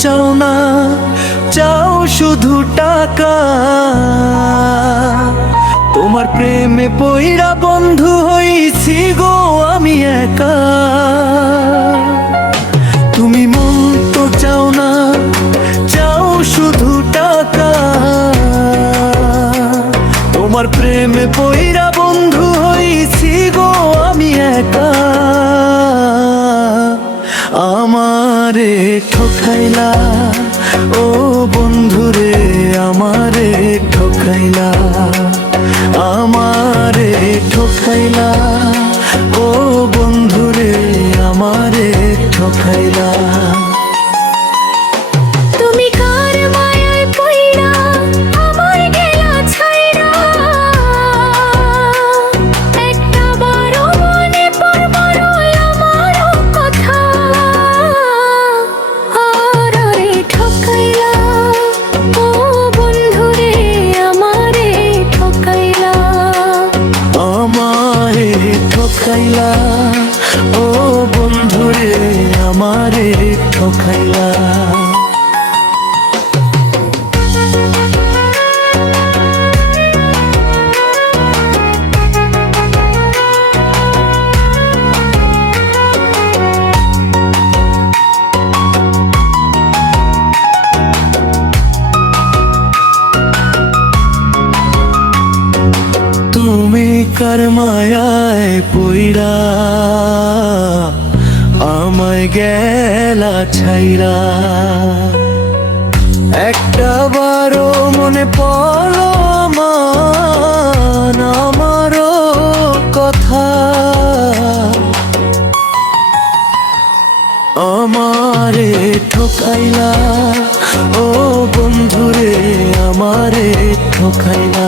চাও না, চাও শুধু টাকা। তোমার প্রেমে পইরা বন্ধু হইছি গো আমি একা। তুমি মন তো চাও না, চাও শুধু টাকা। তোমার প্রেমে পইরা বন্ধু হইছি গো আমি একা। আমারে ঠকাইলা ও বন্ধুরে, আমারে ঠকাইলা, আমারে ঠকাইলা ও বন্ধুরে, আমারে ঠকাইলা। তুমি কার মায়ায় পইড়া আমায় গেলা ছাইড়া, একটা বারো মনে পড়বো আমারও কথা। আর রে ঠকাইলা ও বন্ধুরে, আমারে ঠকাইলা। আমারে ঠকাইলা ও বন্ধুরে, আমারে ঠকাইলা। তুমি কার মায়ায় পইড়া আমায় গেলা ছাইরা, একটা বারো মনে পড়লো আমারও কথা। আমারে ঠকাইলা ও বন্ধুরে, আমারে ঠকাইলা।